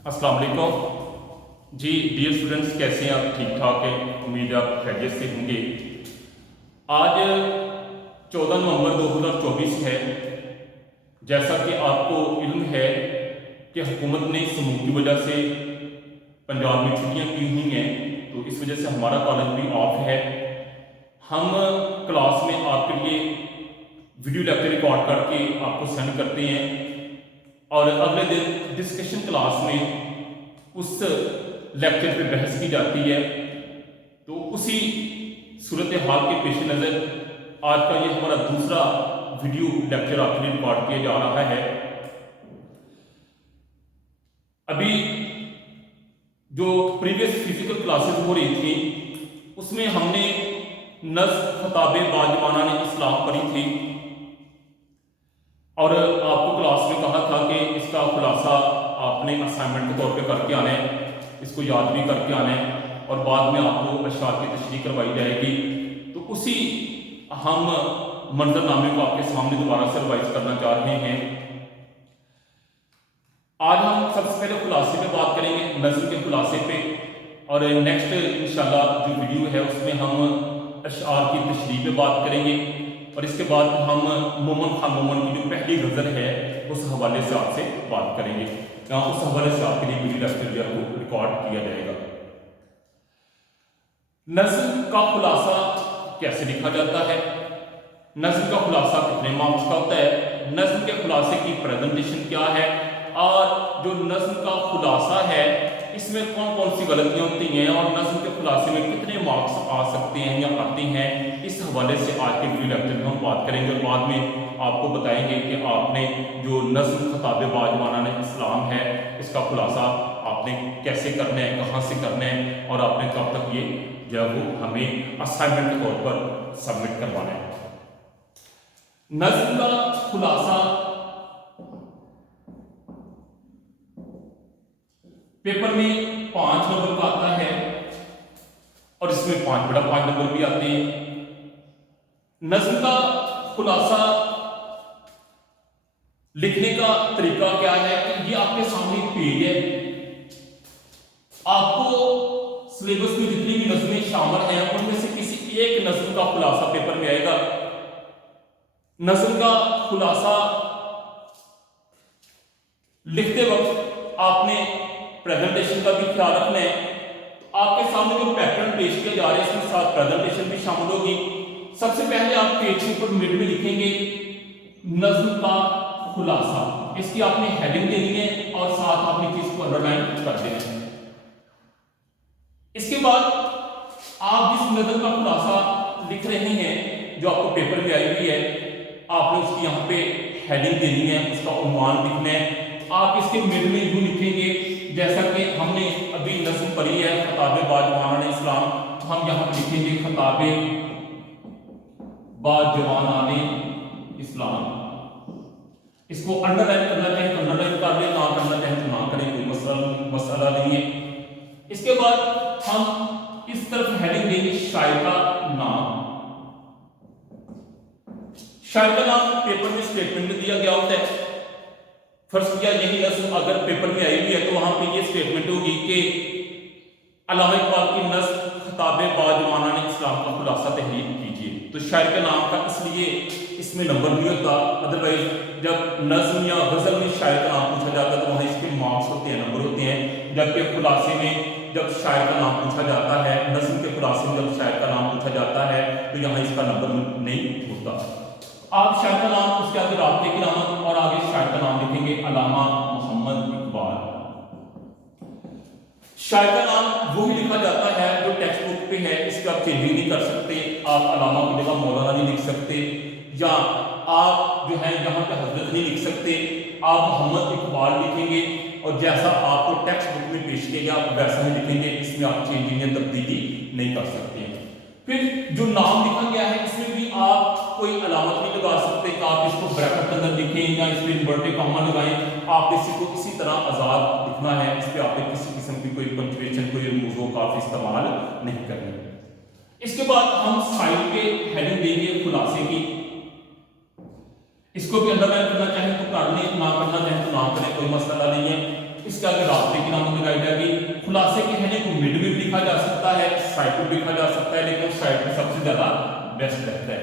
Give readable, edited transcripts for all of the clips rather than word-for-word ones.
अस्सलाम वालेकुम जी dear students, कैसे हैं आप? ठीक ठाक हैं, उम्मीद है आप खैरियत से होंगे। आज 14 नवंबर 2024 है। जैसा कि आपको इल्म है कि हुकूमत ने समूह की वजह से पंजाब में छुट्टियां की हुई हैं, तो इस वजह से हमारा कॉलेज भी ऑफ है। हम क्लास में आपके लिए वीडियो लेक्चर रिकॉर्ड करके आपको सेंड करते हैं और अगले दिन डिस्कशन क्लास में उस लेक्चर पे बहस की जाती है। तो उसी सूरत हाल के पेश नज़र आज का ये हमारा दूसरा वीडियो लेक्चर आपके लिए रिकॉर्ड किया जा रहा है। अभी जो प्रीवियस फिजिकल क्लासेस हो रही थी उसमें हमने नज़्म खताबे बाजमाना ने इस्लाम पढ़ी थी और आपको क्लास में कहा था कि इसका खुलासा आपने असाइनमेंट के तौर पे करके आना है, इसको याद भी करके आना है और बाद में आपको अशआर की तशरीह करवाई जाएगी। तो उसी हम मंजरनामे को आपके सामने दोबारा से रिवाइज करना चाह रहे हैं। आज हम सबसे पहले खुलासे पे बात करेंगे, नज़्म के खुलासे पे, और नेक्स्ट इंशाल्लाह जो वीडियो है उसमें हम अशआर की तशरीह पे बात करेंगे और इसके बाद हम मोमन खान मोमन की जो पहली गज़ल है उस हवाले से आपसे बात करेंगे। उस हवाले से आपके लिए वीडियो लेक्चर जो है वो रिकॉर्ड किया जाएगा। नज़्म का खुलासा कैसे लिखा जाता है, नज़्म का खुलासा कितने मार्क्स का होता है, नज़्म के खुलासे की प्रेजेंटेशन क्या है और जो नज़्म का खुलासा है इसमें कौन कौन सी गलतियां होती हैं और नज़्म के खुलासे में कितने मार्क्स आ सकते हैं या आते हैं, इस हवाले से आज के वीडियो लेक्चर में हम बात करेंगे। और बाद में आपको बताएंगे कि आपने जो नज़्म खताबे बाजमाना ने इस्लाम है इसका खुलासा आपने कैसे करना है, कहाँ से करना है और आपने कब तक ये जो वो हमें असाइनमेंट के तौर पर सबमिट करवाना है। नज़्म का खुलासा पेपर में 5 नंबर का आता है और इसमें 5 बड़ा 5 नंबर भी आते हैं। नज़्म का खुलासा लिखने का तरीका क्या है कि ये आपके सामने पेज है, आपको सिलेबस में जितनी भी नज़्में शामिल हैं उनमें से किसी एक नज़्म का खुलासा पेपर में आएगा। नज़्म का खुलासा लिखते वक्त आपने प्रेजेंटेशन का भी ख्याल रखना है। तो आपके सामने जो पैटर्न पेश किया जा रहा है इसमें साथ प्रेजेंटेशन भी शामिल होगी। सबसे पहले आप पेज के ऊपर मिड में लिखेंगे नज़्म का खुलासा, इसकी आपने हेडिंग देनी है और साथ आपने इसको अंडरलाइन कर देना है। इसके बाद आप जिस नज़्म का खुलासा लिख रहे हैं जो आपको पेपर में आई हुई है आपने उसकी यहाँ पे हेडिंग देनी है, उसका उन्वान लिखना है। आप इसके मिड में यूं लिखेंगे जैसा कि हमने अभी नज़्म पढ़ी है खताबे बाजमाना ने इस्लाम, तो हम यहाँ पे लिखेंगे खताबे बाजमाना ने इस्लाम। इसको अंडरलाइन करना चाहे तो अंडरलाइन कर ले, ना करना चाहे तो ना करें, कोई मसला नहीं है। इसके बाद हम इस तरफ हेडिंग देंगे शायर का नाम। शायर का नाम पेपर में स्टेटमेंट में दिया गया होता है। फर्स्ट किया यही नज़्म अगर पेपर में आई हुई है तो वहां पे ये स्टेटमेंट होगी कि अल्लामा इकबाल की नज़्म खताबे बाजमाना ने इस्लाम का खुलासा तहरीर कीजिए। तो शायर के नाम का इसलिए इसमें नंबर नहीं होता, अदरवाइज जब नज़्म या गज़ल में शायर का नाम पूछा जाता है तो वहाँ इसके मार्क्स होते हैं, नंबर होते हैं। जबकि खुलासे में जब शायर का नाम पूछा जाता है, नज़्म के खुलासे में जब शायर का नाम पूछा जाता है तो यहाँ इसका नंबर नहीं होता। आप शायर का नाम, उसके आगे राब्ते की नामत और आगे शायर का नाम लिखेंगे अल्लामा मोहम्मद इकबाल। शायर का नाम वो ही लिखा जाता है जो टेक्स्ट बुक पे है, इसके आप चेंजिंग नहीं कर सकते। आप अल्लामा की जगह मौलाना नहीं लिख सकते या आप जो है यहाँ पे हजरत नहीं लिख सकते, आप मोहम्मद इकबाल लिखेंगे और जैसा आपको टेक्स्ट बुक में पेश किया गया आप वैसा ही लिखेंगे, इसमें आप चेंजिंग या तब्दीली नहीं कर सकते। फिर जो नाम लिखा गया है इसमें भी आप कोई अलामत नहीं लगा सकते कि आप इसको ब्रैकेट के अंदर लिखें या इसमें इन्वर्टेड कॉमा लगाएं। आप इसको इसी तरह आजाद लिखना है, इस पे आपने किसी किस्म की कोई पंक्चुएशन, कोई रिमूव काफी इस्तेमाल नहीं करनी। इसके बाद हम साइड पे हेडिंग देंगे खुलासे की। इसको भी अंडरलाइन करना चाहे तो कर लें, ना करना चाहे तो ना करें, कोई मसला नहीं है। इसके आगे रास्ते की नाम लगाई जाएगी। खुलासे की हेडिंग को मिड में लिखा जा सकता है, साइड में लिखा जा सकता है, लेकिन साइड में सबसे ज्यादा बेस्ट रहता है।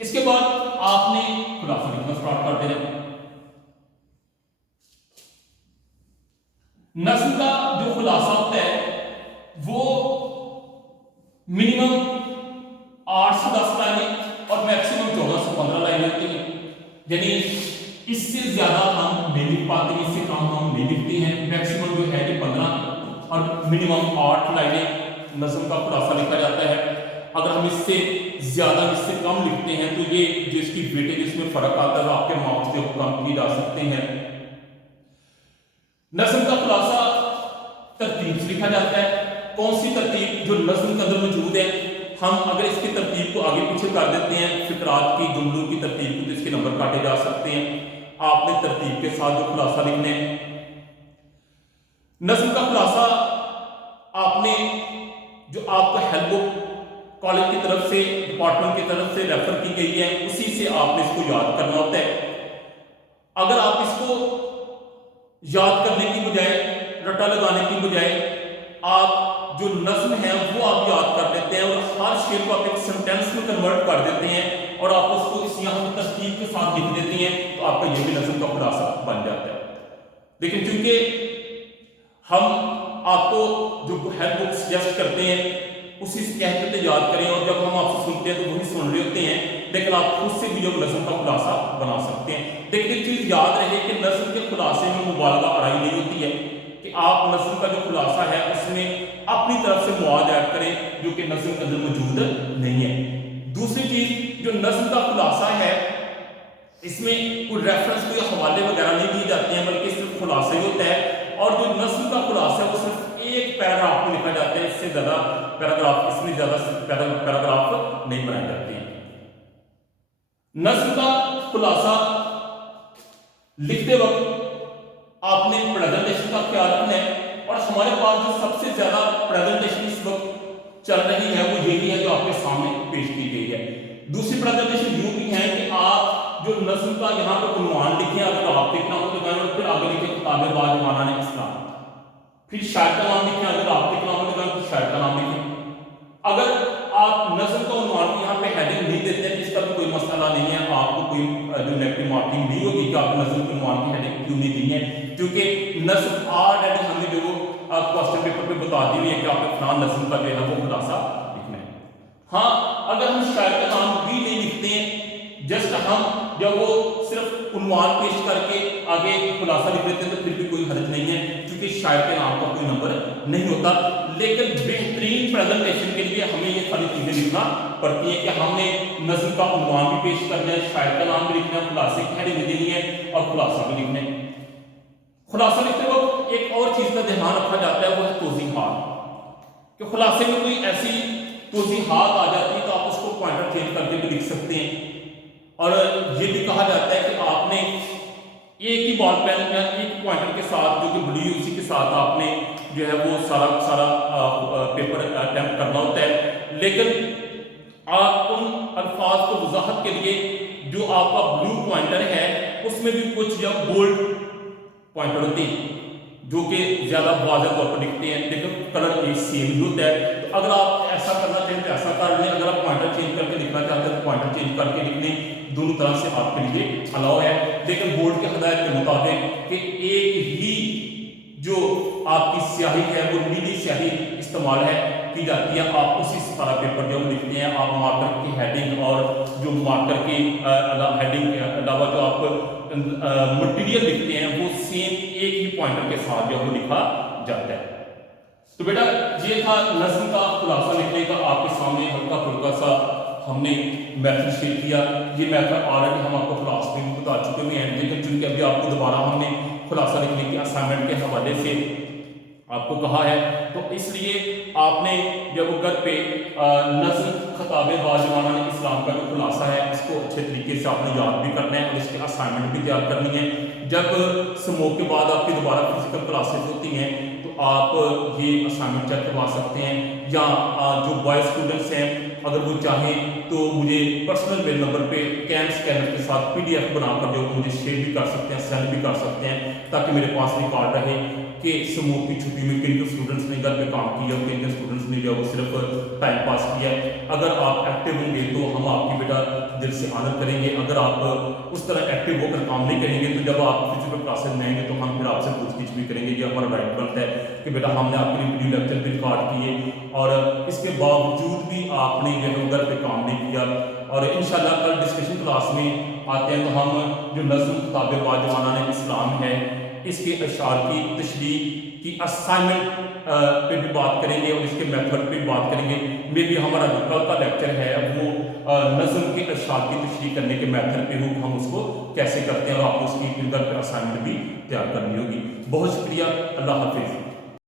इसके बाद आपने खुलासा लिखना स्टार्ट कर देना। नस्ल का जो खुलासा होता है वो मिनिमम 8 से 10 लाइनें और मैक्सिमम 14 से 15 लाइनें होती हैं, यानी इससे ज्यादा हम नहीं लिख पाते, इससे कम हम नहीं लिखते हैं। मैक्सिमम जो है कि 15 और मिनिमम 8 लाइनें नज़्म का खुलासा लिखा जाता है। अगर हम इससे ज्यादा इससे कम लिखते हैं तो ये जिसकी वेटेज इसमें फर्क आता है आपके मार्क्स जो कम किए जा सकते हैं। नज़्म का खुलासा तरतीब से लिखा जाता है। कौन सी तरतीब? जो नज़्म के अंदर मौजूद है, हम अगर इसकी तरतीब को आगे पीछे कर देते हैं, फिकरात की जुमलों की तरतीब को, तो इसके नंबर काटे जा सकते हैं। आपने तरतीब के साथ जो खुलासा लिखने, नज़्म का खुलासा आपने जो आपका हेल्प बुक कॉलेज की तरफ से, डिपार्टमेंट की तरफ से रेफर की गई है, उसी से आपने इसको याद करना होता है। अगर आप इसको याद करने की बजाय, रटा लगाने की बजाय आप जो नज़्म है वो आप याद कर देते हैं और हर शेर को आप एक सेंटेंस में कन्वर्ट कर देते हैं और आप उसको इस यहाँ की तरतीब के साथ लिख देते हैं, तो आपका ये भी नज़्म का खुलासा बन जाता है। लेकिन चूंकि हम आपको जो हेल्प बुक सजेस्ट करते हैं उसी से कहते थे याद करें, और जब हम आपसे सुनते हैं तो वही सुन रहे होते हैं, लेकिन आप खुद से भी जो नज़्म का खुलासा बना सकते हैं। लेकिन एक चीज़ याद रहे कि नज़्म के खुलासे में मुबालगा आराई नहीं होती है कि आप नज़्म का जो खुलासा है उसमें अपनी तरफ से मवाद ऐड करें जो कि नज़्म के अंदर मौजूद नहीं है। दूसरी चीज़, जो नज़्म का खुलासा है इसमें कोई रेफरेंस, कोई हवाले वगैरह नहीं दिए जाते हैं, बल्कि सिर्फ खुलासा ही होता है। और जो नज़्म का खुलासा है वो सिर्फ एक पैराग्राफ में लिखा जाता है, इससे ज्यादा पैराग्राफ, इसमें ज्यादा पैराग्राफ नहीं बनाए जाते हैं। नज़्म का खुलासा लिखते वक्त आपने प्रेजेंटेशन का ख्याल रखना है, और हमारे पास जो सबसे ज्यादा प्रेजेंटेशन इस वक्त चल रही है वो यही है जो आपके सामने पेश की गई है। दूसरी प्रेजेंटेशन यूं भी है कि आप जो नज़्म का यहाँ पे उन्वान लिखे, अगर आप लिखना हो तो गाना, फिर आगे लिखे किताबे बाद जमाना ने इस्लाम, फिर शायर का नाम लिखे, अगर आप लिखना हो तो फिर शायर का नाम लिखें। अगर आप नज़्म का उन्वान की यहाँ पे हेडिंग नहीं देते हैं, इसका भी कोई मसला नहीं है, आपको कोई जो नेगेटिव मार्किंग नहीं होगी कि आपने नज़्म के उन्वान की हेडिंग क्यों नहीं दी है, क्योंकि नज़्म ऑलरेडी हमने जो क्वेश्चन पेपर पे बता दी हुई है कि आपने फलां नज़्म का जो है वो खुलासा लिखना है। हाँ, अगर हम शायर का नाम भी नहीं लिखते हैं, जस्ट हम जब वो सिर्फ उन्वान पेश करके आगे खुलासा लिख लेते हैं तो फिर भी कोई हर्ज नहीं है, क्योंकि शायर के नाम का कोई नंबर नहीं होता। लेकिन बेहतरीन प्रेजेंटेशन के लिए हमें ये सारी चीजें लिखना पड़ती है कि हमने नज़्म का उन्वान भी पेश करना है, शायर का नाम भी लिखना है, खुलासे की हेडिंग भी देनी है और खुलासा भी लिखना है। खुलासा लिखते वक्त एक और चीज का ध्यान रखा जाता है, वो है तौज़ीहात। कि खुलासे में कोई ऐसी तौज़ीहात आ जाती है तो आप उसको पॉइंटर चेंज करके भी लिख सकते हैं। और ये भी कहा जाता है कि आपने एक ही बॉल पेन या एक पॉइंटर के साथ जो कि बड़ी, उसी के साथ आपने जो है वो सारा पेपर अटेम्प्ट करना होता है। लेकिन आप उन अल्फाज को वजाहत के लिए जो आपका ब्लू पॉइंटर है उसमें भी कुछ या बोल्ड पॉइंटर होते हैं जो कि ज्यादा वाज़ेह तौर पर दिखते हैं, लेकिन कलर एक सेम ही होता है। तो अगर आप ऐसा करना चाहें तो ऐसा कर लें, अगर आप पॉइंटर चेंज करके लिखना चाहते हैं तो पॉइंटर चेंज करके लिख लें, दोनों तरह से आपके लिए अलाउ है। लेकिन बोर्ड के हदायत के मुताबिक कि एक ही जो आपकी स्याही है वो नीली स्याही इस्तेमाल है की जाती है, आप उसी से सारा पेपर जब लिखते हैं आप मार्कर की हेडिंग और जो मार्कर की हेडिंग के अलावा जो आप मटेरियल लिखते हैं वो सेम एक ही पॉइंटर के साथ जो है लिखा जाता है। तो बेटा ये था नज़्म का खुलासा लिखने का, आपके सामने हल्का फुल्का सा हमने मेथड शेयर किया। ये मेथड ऑलरेडी हम आपको क्लास में बता चुके हैं, लेकिन चूंकि अभी आपको दोबारा हमने खुलासा लिखने की असाइनमेंट के हवाले से आपको कहा है, तो इसलिए आपने जब घर पे नज़्म खताबे बाज़माना ने इस्लाम का जो खुलासा है इसको अच्छे तरीके से आपने याद भी करना है और इसकी असाइनमेंट भी तैयार करनी है। जब स्मोक के बाद आपकी दोबारा फिजिकल क्लासेस होती हैं तो आप ये असाइनमेंट चेक करवा सकते हैं, या जो बॉयज स्टूडेंट्स हैं अगर वो चाहें तो मुझे पर्सनल मेल नंबर पे कैम स्कैनर के साथ PDF बनाकर जो मुझे शेयर भी कर सकते हैं, सेंड भी कर सकते हैं, ताकि मेरे पास रिकॉर्ड रहे कि समूह की छुट्टी में किन स्टूडेंट्स ने घर पे काम किया, किन स्टूडेंट्स ने जो वो सिर्फ टाइम पास किया है। अगर आप एक्टिव होंगे तो हम आपकी बेटा दिल से आनंद करेंगे। अगर आप उस तरह एक्टिव होकर काम नहीं करेंगे तो जब आप फिजिकल क्लासेस में आएंगे तो हम फिर आपसे पूछताछ भी करेंगे। ये हमारा राइट बनता है कि बेटा हमने आपके लिए वीडियो लेक्चर भी रिकॉर्ड किए और इसके बावजूद भी आपने जो है घर पे काम नहीं किया। और इंशाल्लाह कल डिस्कशन क्लास में आते हैं तो हम जो नज़्म किताब वाजवाना इस्लाम है इसके अशार की तशरीह की असाइनमेंट पे भी बात करेंगे और इसके मेथड पे भी बात करेंगे। मे भी हमारा जो कल का लेक्चर है वो नज़्म के अशार की तशरीह करने के मेथड पे हो, हम उसको कैसे करते हैं और आपको उसकी फिर घर पर असाइनमेंट भी तैयार करनी होगी। बहुत शुक्रिया, अल्लाह हाफिज़।